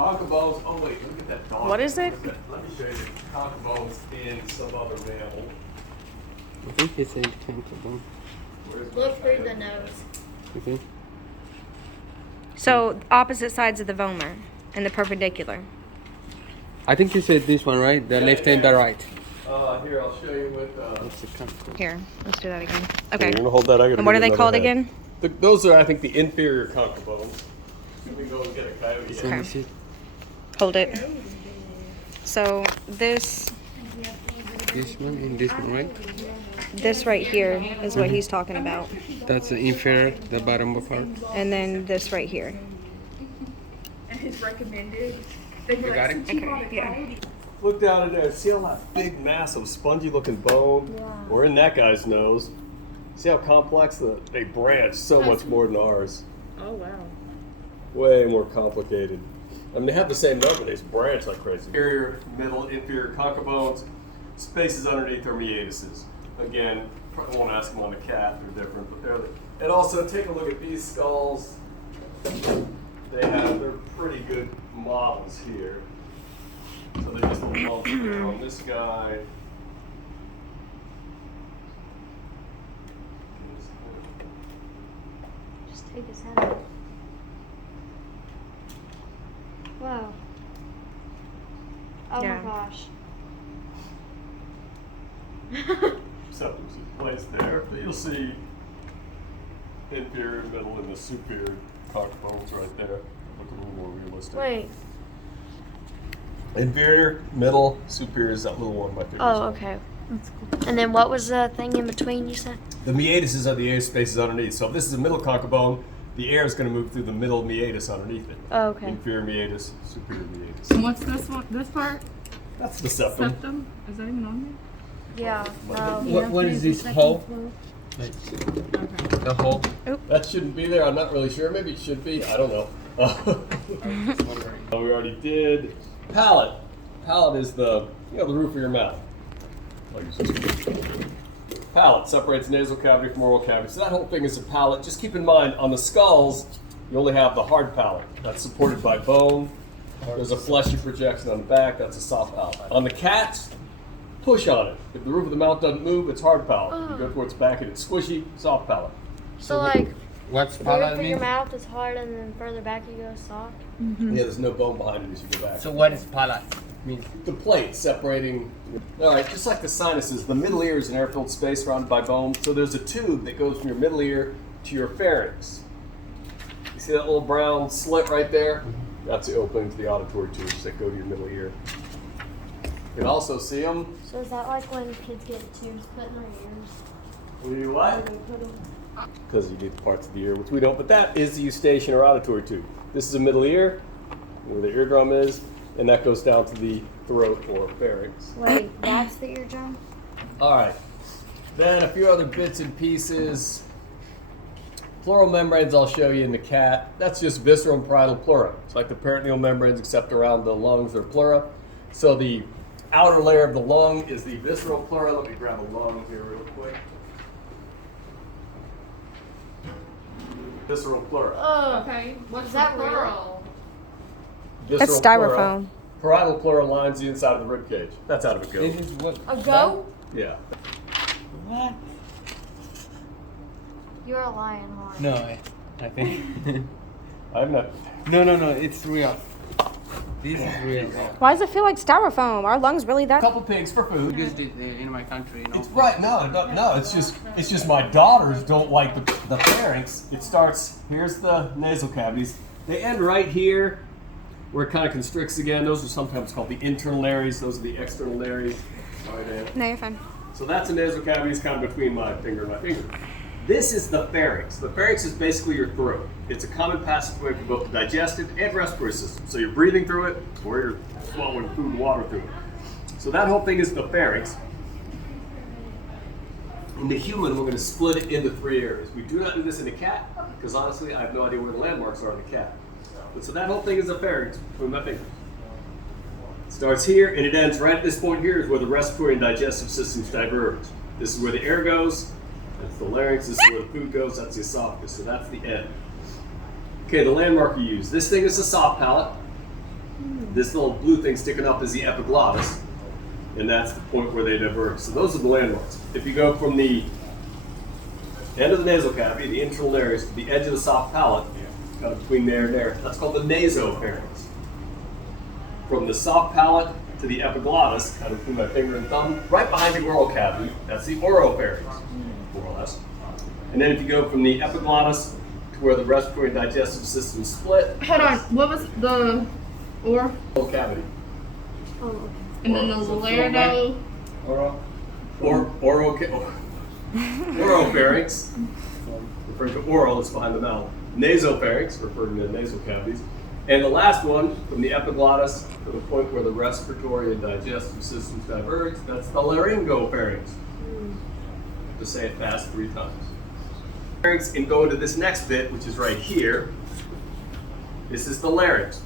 concha bones. Oh wait, look at that dog. What is it? Let me show you the concha bones in some other mammal. I think he said concha bone. Look through the nose. You think? So opposite sides of the vomer and the perpendicular. I think you said this one, right? The left and the right. Here, I'll show you with. That's the concha bone. Here, let's do that again. You're Okay. gonna hold that. I gotta. And what are give they you called another head. again? Those are, I think, the inferior concha bones. Let me go and get a coyote. This head. one is it. Hold it. So this And this one, right? right here is what he's talking about. That's the inferior, the bottom part. And then this right here. And his recommended. They were You got like, it? Okay, yeah. Look down in there. See all that big, massive, spongy-looking bone? Or in that guy's nose. See how complex they branch so much more than ours. oh wow. Way more complicated. I mean, they have the same number. They just branch like crazy. Inferior, middle, inferior concha bones. Spaces underneath are meatuses. Again, probably won't ask them on the cat. They're different, but and also take a look at these skulls. They're pretty good models here. So they just a lump here on this guy. Just take his head off. Wow. Oh Yeah. my gosh. Septum's placed there. But you'll see inferior, middle, and the superior concha bones right there. Look a little more realistic. Wait. Inferior, middle, superior is that little one right there. Oh, okay. And then what was the thing in between you said? The meatuses are the air spaces underneath. So if this is a middle concha bone, the air is going to move through the middle meatus underneath it. Oh, okay. Inferior meatus, superior meatus. And what's this one? This part? That's the septum. Septum? Is that even on Yeah. What is this hole? Like, there? Okay. the hole? That shouldn't be there. I'm not really sure. Maybe it should be. I don't know. We already did. Palate. Palate is the roof of your mouth. Palate separates nasal cavity from oral cavity. So that whole thing is a palate. Just keep in mind, on the skulls, you only have the hard palate. That's supported by bone. There's a fleshy projection on the back. That's a soft palate. On the cats, push on it. If the roof of the mouth doesn't move, it's hard palate. If you go towards the back and it's squishy, soft palate. So like What's the roof palate of your mean? mouth is hard and then further back you go soft? Yeah, there's no bone behind it as you go back. So what is palate mean? The plate separating. All right, just like the sinuses, the middle ear is an air-filled space surrounded by bone. So there's a tube that goes from your middle ear to your pharynx. You see that little brown slit right there? That's the opening to the auditory tubes that go to your middle ear. You can also see them. So is that like when kids get tubes put in their ears? You what? They put them. Because you do parts of the ear, which we don't. But that is the eustachian or auditory tube. This is a middle ear, where the eardrum is, and that goes down to the throat or pharynx. Wait, that's the eardrum? All right. Then a few other bits and pieces. Pleural membranes I'll show you in the cat. That's just visceral and parietal pleura. It's like the peritoneal membranes except around the lungs or pleura. So the outer layer of the lung is the visceral pleura. Let me grab a lung here real quick. Visceral pleura. Oh, Okay. What's Is that the real? plural? Visceral That's styrofoam. pleura. Parietal pleura lines the inside of the rib cage. That's out of a goat. This is what? a goat? Yeah. What? You're a lion horn. No, I think. I'm not. No, it's real. This is real. Why does it feel like styrofoam? Our lungs really that? Couple pigs for food. Used it in my country, you know. It's right. No. It's just my daughters don't like the pharynx. It starts. Here's the nasal cavities. They end right here, where it kind of constricts again. Those are sometimes called the internal nares. Those are the external nares. Sorry, Dan. No, you're fine. So that's a nasal cavity. It's kind of between my finger and my finger. This is the pharynx. The pharynx is basically your throat. It's a common passageway for both the digestive and respiratory system. So you're breathing through it, or you're swallowing food and water through it. So that whole thing is the pharynx. In the human, we're going to split it into three areas. We do not do this in the cat, because honestly, I have no idea where the landmarks are in the cat. But so that whole thing is the pharynx between my fingers. It starts here, and it ends right at this point here is where the respiratory and digestive systems diverge. This is where the air goes. That's the larynx. This is where the food goes. That's the esophagus. So that's the end. Okay, the landmark you use. This thing is the soft palate. This little blue thing sticking up is the epiglottis, and that's the point where they diverge. So those are the landmarks. If you go from the end of the nasal cavity, the internal nares, to the edge of the soft palate, kind of between there and there, that's called the nasopharynx. From the soft palate to the epiglottis, kind of between my finger and thumb, right behind the oral cavity, that's the oropharynx, more or less. And then if you go from the epiglottis to where the respiratory and digestive system split, Hold on. What was the or? oral cavity. And then the laryngo. Oropharynx, referring to oral, is behind the mouth. Nasopharynx, referring to the nasal cavities. And the last one, from the epiglottis to the point where the respiratory and digestive systems diverge, that's the laryngopharynx. Just say it fast 3 times. Pharynx, and go into this next bit, which is right here. This is the larynx.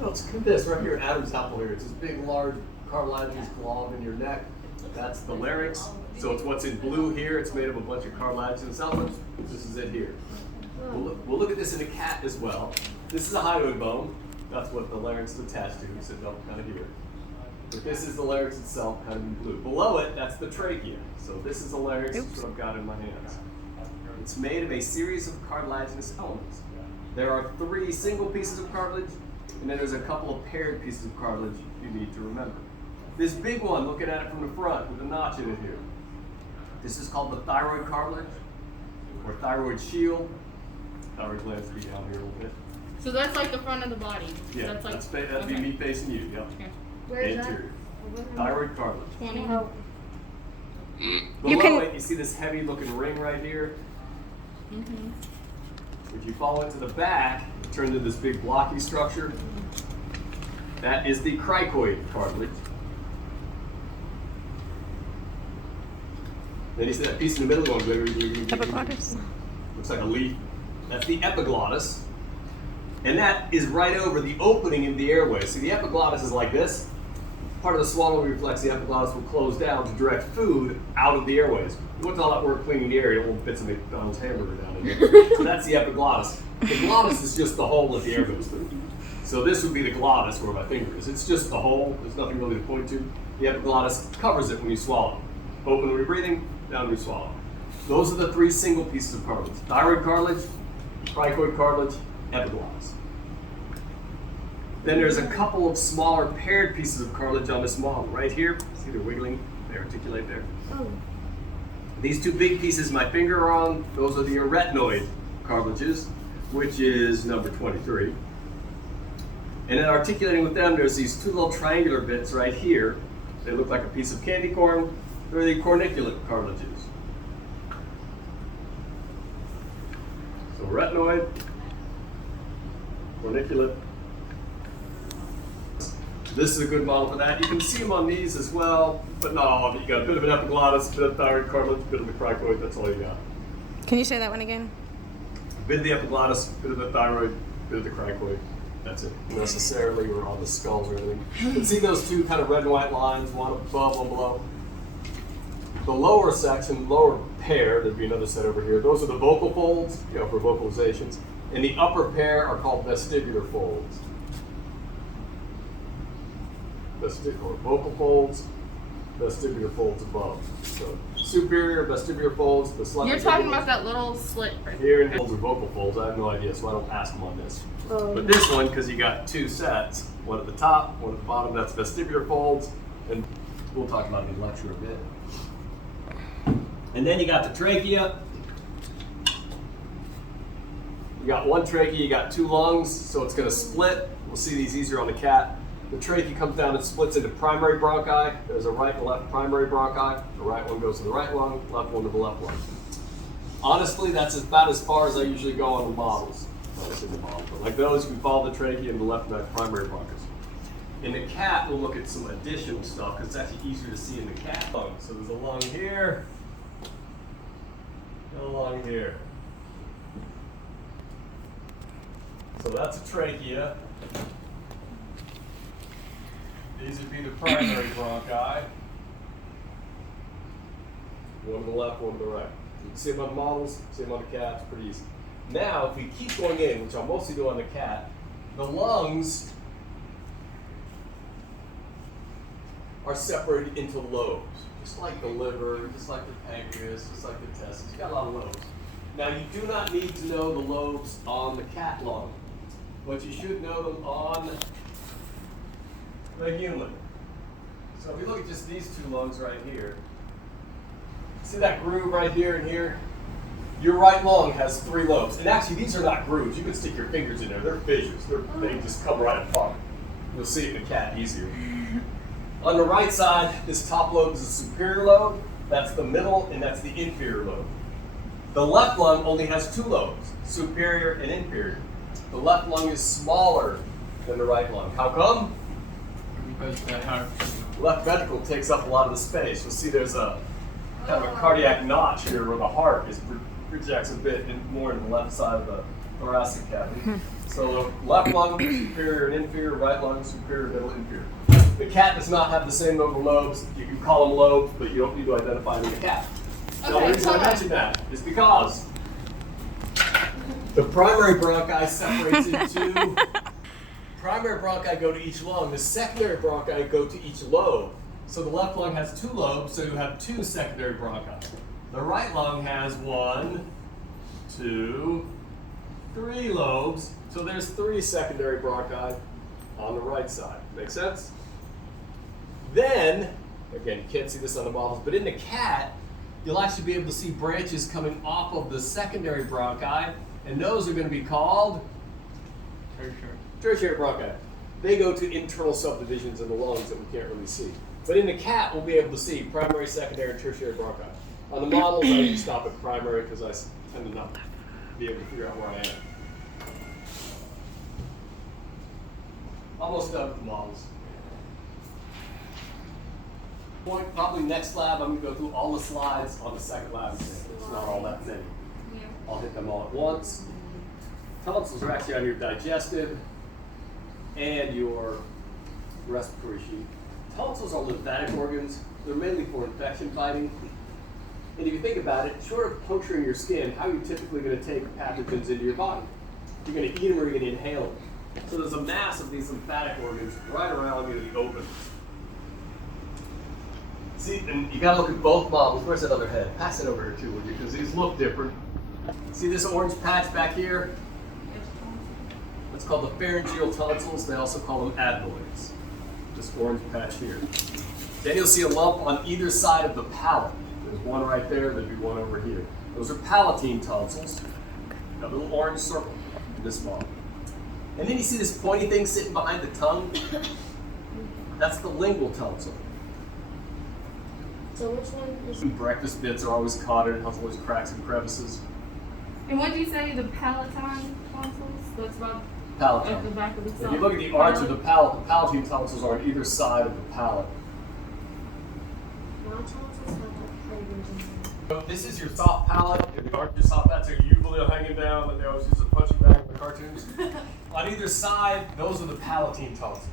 Look at this right here, Adam's apple here. It's this big, large cartilaginous glob in your neck. That's the larynx. So it's what's in blue here. It's made of a bunch of cartilaginous elements. This is it here. We'll look at this in a cat as well. This is a hyoid bone. That's what the larynx is attached to. So don't kind of here. But this is the larynx itself, kind of in blue. Below it, that's the trachea. So this is the larynx. That's what I've got in my hands. It's made of a series of cartilaginous elements. There are 3 single pieces of cartilage, and then there's a couple of paired pieces of cartilage you need to remember. This big one, looking at it from the front with a notch in it here. This is called the thyroid cartilage, or thyroid shield. Thyroid glands be down here a little bit. So that's like the front of the body. Yeah, That's like, that'd be me facing you, yep. Okay. Where is that? Anterior. Thyroid cartilage. 20. Below can- it, you see this heavy looking ring right here. If you follow it to the back, it turns into this big blocky structure. That is the cricoid cartilage. Then you see that piece in the middle going, Epiglottis. looks like a leaf. That's the epiglottis. And that is right over the opening in the airway. See, the epiglottis is like this. Part of the swallowing reflex, the epiglottis will close down to direct food out of the airways. You want all that work cleaning the air, little bits of McDonald's hamburger down in here. So that's the epiglottis. The glottis is just the hole that the air goes through. So this would be the glottis where my finger is. It's just the hole. There's nothing really to point to. The epiglottis covers it when you swallow. Open when you're breathing, down when you swallow. Those are the 3 single pieces of cartilage. Thyroid cartilage, cricoid cartilage, epiglottis. Then there's a couple of smaller paired pieces of cartilage on this model. Right here, see they're wiggling, they articulate there. These 2 big pieces my finger are on, those are the arytenoid cartilages, which is number 23. And then articulating with them, there's these 2 little triangular bits right here. They look like a piece of candy corn. They're the corniculate cartilages. So arytenoid, corniculate. This is a good model for that. You can see them on these as well, but not all of it. You got a bit of an epiglottis, a bit of thyroid cartilage, a bit of the cricoid. That's all you got. Can you say that one again? A bit of the epiglottis, a bit of the thyroid, a bit of the cricoid. That's it. Not necessarily or on the skulls or anything. But see those 2 kind of red and white lines, one above, one below? The lower section, lower pair, there'd be another set over here. Those are the vocal folds, for vocalizations. And the upper pair are called vestibular folds. Or vocal folds, vestibular folds above. So superior vestibular folds, the slightly You're talking about that little slit right here and folds are vocal folds. I have no idea, so I don't ask them on this. But this one, because you got 2 sets, one at the top, one at the bottom, that's vestibular folds, and we'll talk about it in lecture a bit. And then you got the trachea. You got 1 trachea, you got 2 lungs, so it's going to split. We'll see these easier on the cat. The trachea comes down and splits into primary bronchi. There's a right and left primary bronchi. The right one goes to the right lung, left one to the left lung. Honestly, that's about as far as I usually go on the models. Not in the model, but like those, you can follow the trachea and the left and right primary bronchus. In the cat, we'll look at some additional stuff because it's actually easier to see in the cat lung. So there's a lung here, and a lung here. So that's a trachea. These would be the primary bronchi. One to the left, one to the right. You can see them on the models, see them on the cat, it's pretty easy. Now, if we keep going in, which I'll mostly do on the cat, the lungs are separated into lobes, just like the liver, just like the pancreas, just like the testes. You've got a lot of lobes. Now, you do not need to know the lobes on the cat lung, but you should know them on the human. So if you look at just these two lungs right here, see that groove right here and here? Your right lung has 3 lobes. And actually, these are not grooves. You can stick your fingers in there. They're fissures. They just come right apart. You'll see it in a cat easier. On the right side, this top lobe is the superior lobe. That's the middle, and that's the inferior lobe. The left lung only has 2 lobes, superior and inferior. The left lung is smaller than the right lung. How come? Because the heart. Left ventricle takes up a lot of the space. You'll see there's a kind of a cardiac notch here where the heart projects a bit more in the left side of the thoracic cavity. So the left lung, superior and inferior, right lung, superior, middle, inferior. The cat does not have the same number of lobes. You can call them lobes, but you don't need to identify them in the cat. Now, the reason I mention that is because the primary bronchi separates into primary bronchi go to each lung, the secondary bronchi go to each lobe. So the left lung has 2 lobes, so you have 2 secondary bronchi. The right lung has 1, 2, 3 lobes, so there's 3 secondary bronchi on the right side. Make sense? Then, again, you can't see this on the models, but in the cat, you'll actually be able to see branches coming off of the secondary bronchi, and those are going to be called tertiary bronchi. They go to internal subdivisions in the lungs that we can't really see. But in the cat, we'll be able to see primary, secondary, and tertiary bronchi. On the models, I usually stop at primary because I tend to not be able to figure out where I am. Almost done with the models. Probably next lab, I'm going to go through all the slides on the second lab. It's not all that many. I'll hit them all at once. Tonsils are actually on your digestive and your respiratory sheath. Tonsils are lymphatic organs. They're mainly for infection fighting. And if you think about it, short of puncturing your skin, how are you typically going to take pathogens into your body? You're going to eat them or you're going to inhale them. So there's a mass of these lymphatic organs right around you in the open. See, and you got to look at both models. Where's that other head? Pass it over here too, would you? Because these look different. See this orange patch back here? That's called the pharyngeal tonsils. They also call them adenoids. This orange patch here. Then you'll see a lump on either side of the palate. There's one right there, there'd be one over here. Those are palatine tonsils. Got a little orange circle in this model. And then you see this pointy thing sitting behind the tongue? That's the lingual tonsil. So which one is... Breakfast bits are always caught in it, has always cracks and crevices. And what did you say, the palatine tonsils? That's about Palatine. at the back of the If stomach. you look at the arch of the palate, the palatine tonsils are on either side of the palate. My tonsils have like cravings in them. So this is your soft palate, and the arch of your soft palate are usually hanging down, like they always use a punching bag in the cartoons. On either side, those are the palatine tonsils.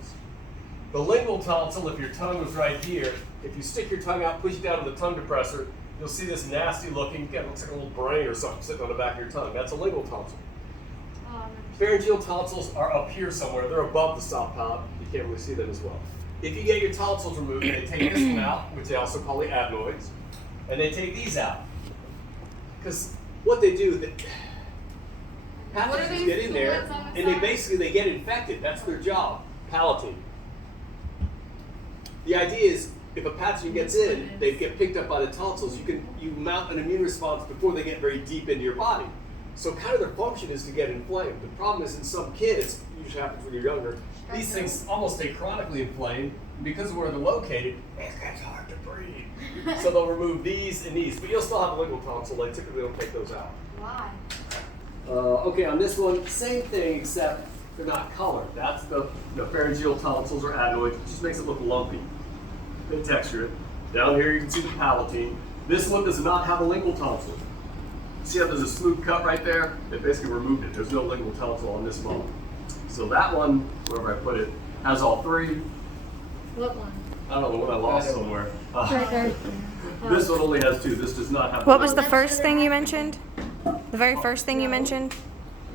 The lingual tonsil, if your tongue was right here, if you stick your tongue out, push it down to the tongue depressor, you'll see this nasty looking, it looks like a little brain or something sitting on the back of your tongue. That's a lingual tonsil. Pharyngeal tonsils are up here somewhere. They're above the soft palate. You can't really see them as well. If you get your tonsils removed, they take this one out, which they also call the adenoids, and they take these out. Because what they do, pathogens get in there, and they get infected. That's their job, palatine. The idea is, if a pathogen gets in, they get picked up by the tonsils. You mount an immune response before they get very deep into your body. So kind of their function is to get inflamed. The problem is in some kids, it usually happens when you're younger, these things almost stay chronically inflamed. Because of where they're located, it gets hard to breathe. So they'll remove these and these, but you'll still have a lingual tonsil. They typically don't take those out. Why? Okay, on this one, same thing, except they're not colored. That's the pharyngeal tonsils or adenoids. It just makes it look lumpy. They texture it. Down here you can see the palatine. This one does not have a lingual tonsil. See how there's a smooth cut right there? They basically removed it. There's no lingual tonsil on this model. So that one, wherever I put it, has all 3. What one? I don't know, the one I lost somewhere. Right. This one only has 2. This does not have. What was the first thing you mentioned? The very first thing you mentioned?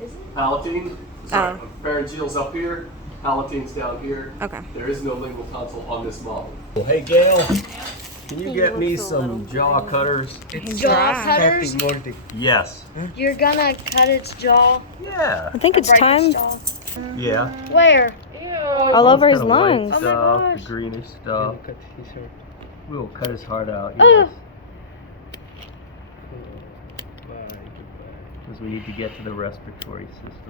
Is it? Palatine? Sorry, pharyngeal's up here. Palatine's down here. Okay. There is no lingual tonsil on this model. Hey Gail, can you get me looks a little some jaw cutters? Jaw cutters? Yes. You're gonna cut its jaw? Yeah. I think it's Break time its jaw? Yeah. Where? all over his Kinda white lungs. Oh my stuff, gosh. the greenish stuff. We'll cut his heart out. Ugh. Yes. Because we need to get to the respiratory system.